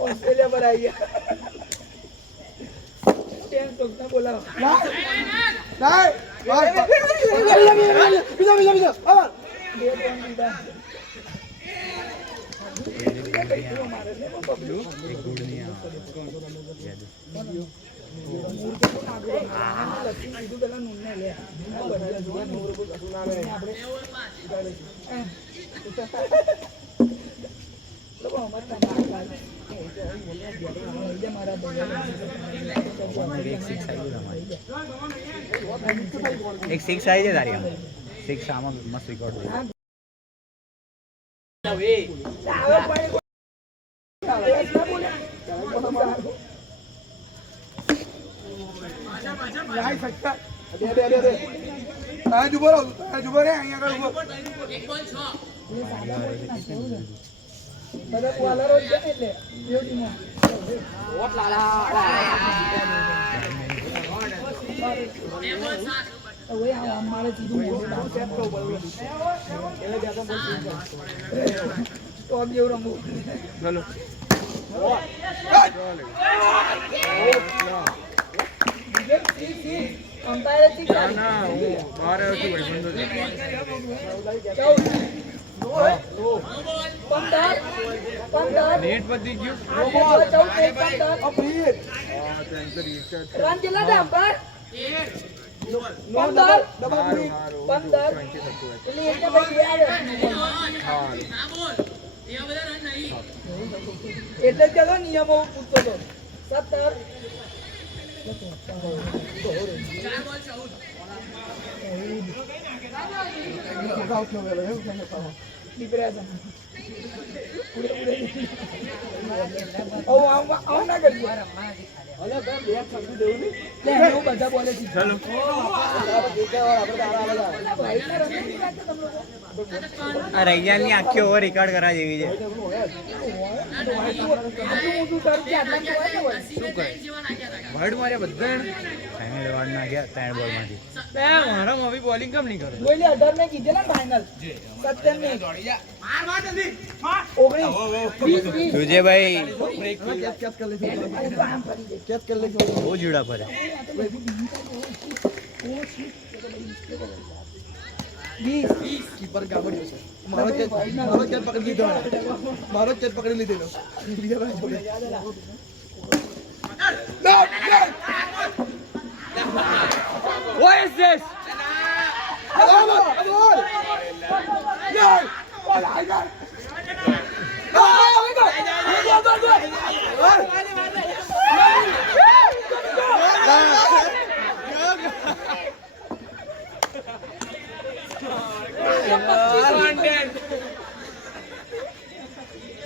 Australia पर आई है बोला एक 6 आई है तारी 6 आमा मस्त रिकॉर्ड हो नेट पति क्यों એટલે ચલો નિયમો પૂછતો તો 17 ડિપ્રેશન આવું ના કરીએ અલે ભાઈ બે છક્કુ દેવું ને લે હું બધા બોલે છે ચલો આ રૈયાન ની આખી ઓવર રેકોર્ડ કરા જેવી છે વર્ડ માર્યા બધા ફાઇનલ વર્ડ ના ગયા 3 બોલ માંથી મારા મમ્મી બોલિંગ કેમ નહીં કરે બોલે 18 ને કીધે ને ફાઇનલ 17 ને માર માર જલ્દી માર 19 20 तुझे भाई कैच कर ले कैच कर ले वो जुड़ा पर है 20 कीपर गाबड़ियो છે મારો કેચ પકડી લીધો મારો કેચ પકડી લીધેલો બીજા ભાઈ જોડે What is this?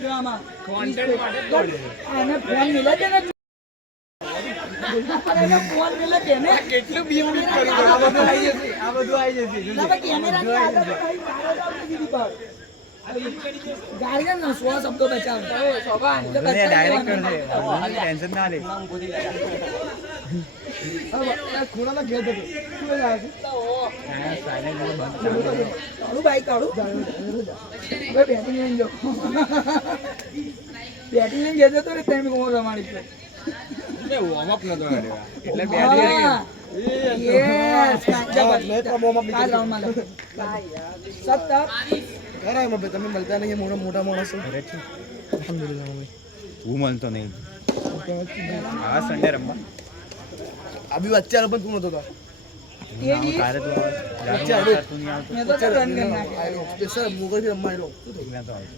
Drama Content માટે આને ફોન મિલે છે ને ફોન મિલે કે ને કેટલું બીએમડી કરી આ બધું આવી જશે લાગે કેમેરાની આદત ભાઈ મારો દીદી પર ગાડીને ના સો શબ્દો બચાવ સોભાન ને ડાયરેક્ટ કર દે ટેન્શન ના લે હવે ખૂણામાં ઘેર દે શું આવે છે સાઇલેન્ટ કાળું ભાઈ કાળું ભાઈ બેટિંગ લઈને જો બેટિંગ લઈને જતો તો રે તેમ કોણ રમાડી છે મે વોર્મ અપ નતો કર્યો એટલે batting yes match warm up કાલ રાઉન્ડ માં 17 કરાય મબે તમે મળતા નહીં મોટા માણસો અલ્હમ્દુલિલ્લાહ ભાઈ હું મળતો નહીં આ સન્ડે રમવા अभी बच्चा अपन कौन होता था ये जी તારે તો बच्चा તું નહીં આવતો मैं तो रन करना है सर मुगल भी रम्मा लो ના તો આવતો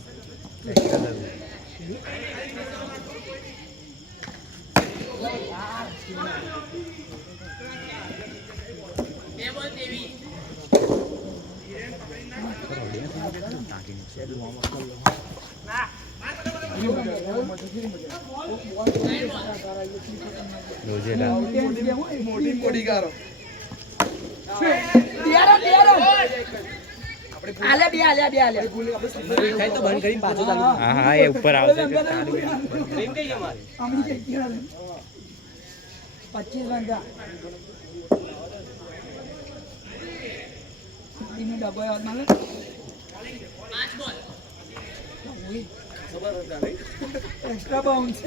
રોજેલા મોટી ગારો હા હા એ ઉપર આવશે 25 વાગ્યા ટીમનો ડબ્બો યાદ માલે 5 બોલ એક્સ્ટ્રા બાઉન્સ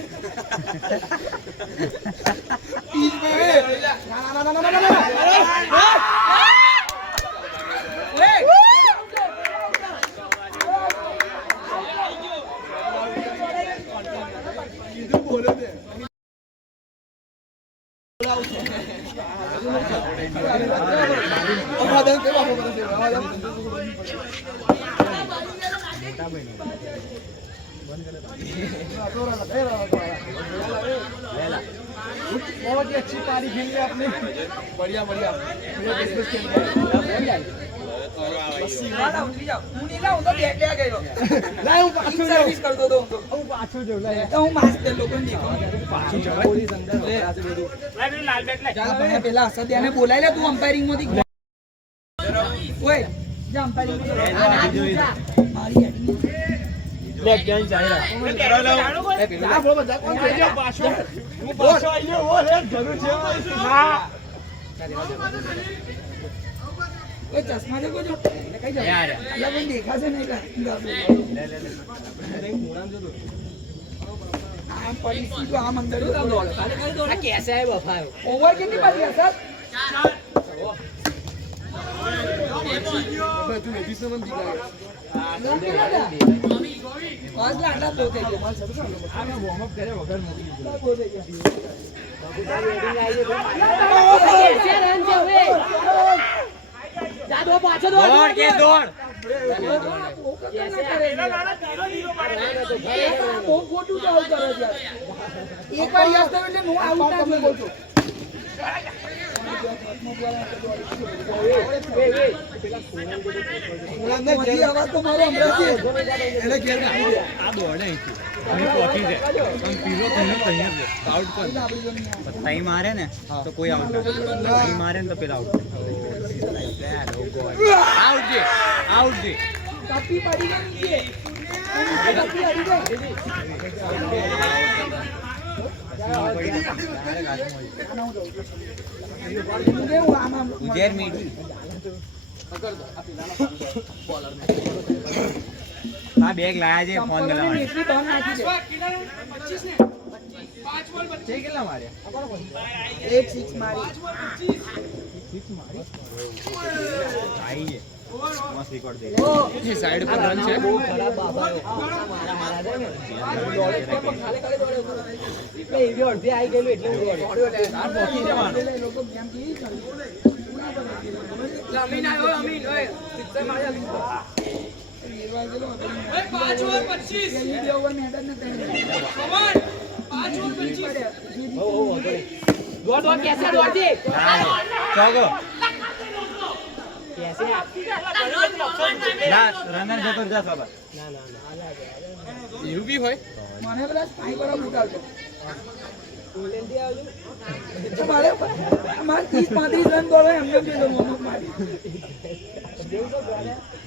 बहुत ही अच्छी पारी खेल रहे आपने बढ़िया बढ़िया बिजनेस खेल रहे बोलाय તું અમ્પાયરિંગ માંથી ચશ્મા દેખો છો દેખાશે નહીં આમ અંદર ઓવર કેટલી પાછી સર એક વાર યસ થયું એટલે નો આઉટ તમે બોલશો અવાજ તો મારો એને ઘેર આ દોડે તઈ મારે ને તો કોઈ આઉટ ના તઈ મારે ને તો પેલા આઉટ આઉટ છે આઉટ છે કાપી પડી ગઈ ઉજેર મીઠી આ બેગ લાયા છે ફોન કેટલા માર્યા એક 6 મારી આવી છે મસ્ત રેકોર્ડ દે એ સાઈડ પર રન છે બહુ ખરાબ બાબા મારા હારા દે ને ખાલે ખાલે દોડે એટલે એવી અડધી આવી ગયેલું એટલે હું દોડ્યો આ બોકી જવાનું લોકો ગેમ કી અમીન આવ્યો અમીન ઓય સિક્સર મારી નિર્વાહ ગયેલો 5 ઓવર 25 એ ઓવર મેટર ને કઈ 5 ઓવર 25 હો દોડ કેસે દોડતી ચોગો कैसे ના રનર જતો જા સાબા ના ના એવું બી હોય મને પેલા સ્પાઈ પર ઉડાડતો ઓલેન્ડી આવ્યું તો મારે 30-35 રન દોડે એમને જે મોનો મારી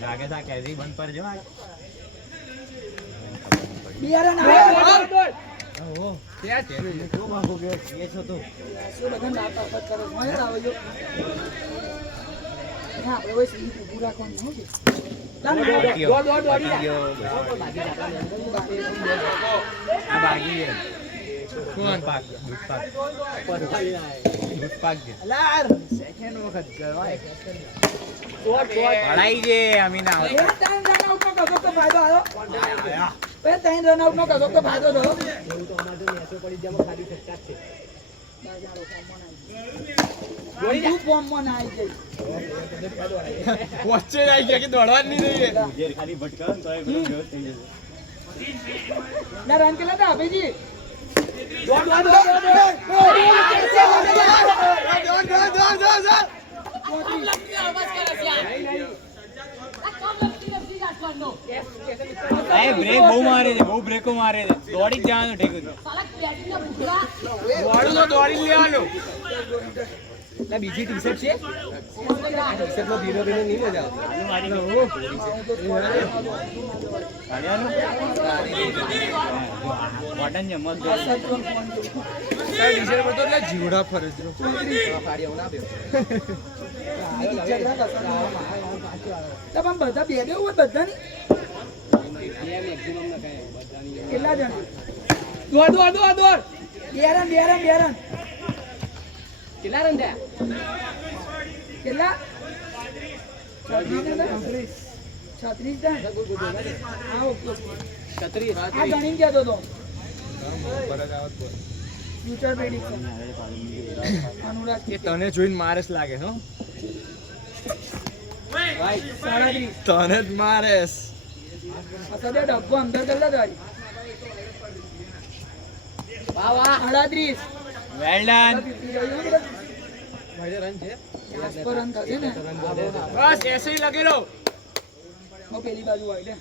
લાગે તા કેરી બંધ પર જવા બિયારણ આવે દોડ ઓ ક્યાં છે તો ભાગો ગયો એ છો તો શું બગન દાતા પત કરે મજા આવે જો હા આપણે ઓય સહી ઊભું રાખવાનું હો કે ભાગી કોણ પાક છે અલાર સેકન્ડ વખત જવાય પડાઈ છે અમીના એ ત્રણ રન આઉટ નો કસો તો ફાયદો આવ્યો બે ત્રણ રન આઉટ નો કસો તો ફાયદો થયો એવું તો અમાર તો મેચો પડી જમા ખાલી સચ્ચા છે ગોળી ફોર્મમાં ના આવી ગઈ વચ્ચે આવી ગયા કે દોડવા જ નહીં રહીએ જેર ખાલી ભટકાવ તો એ બધું વ્યવસ્થિત થઈ જશે ના રન કેટલા હતા અભિજી બ્રેક બહુ મારે છે, બહુ બ્રેકો મારે છે. દોડી જ જવાનું ઠીક હતું. દોડું તો દોડી લેવાનું. બીજી ટી-શર્ટ છે? ટી-શર્ટમાં ભીનો ભીનો નહીં મજા આવતી. આનું મારી ગયું. હાલ્યાનું? કોટન છે, મસ્ત છે. ટી-શર્ટ પર તો એટલે જીવડા ફરે છે. તો પણ બધા બે બે હોય બધા ની કેટલા જણ દોડ દોડ દોડ દોડ 2 રન 2 રન 2 રન કેટલા રન થયા? કેટલા 36 રન હા ઓકે 36. આ ગણી જતો તો ફ્યુચર પ્રેડિક્શન અનુરાગ એ તને જોઈને મારેસ લાગે હો. 37 તને જ મારેસ. અસલ ડબ્બો અંદર કરલા ગાડી વાહ વાહ 38 વેલ ડન. રન થશે ને બસ એસે લગેલો. હું પેલી બાજુ આવી લે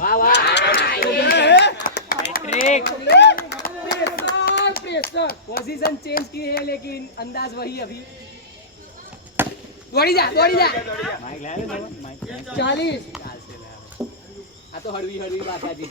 વાહ વાહ. हैट्रिक. प्रेशर पोजीशन चेंज की है लेकिन अंदाज वही अभी. दौड़ी जा माइक ले लो. माइक 40 आ तो हड़वी हड़वी बात आ जी.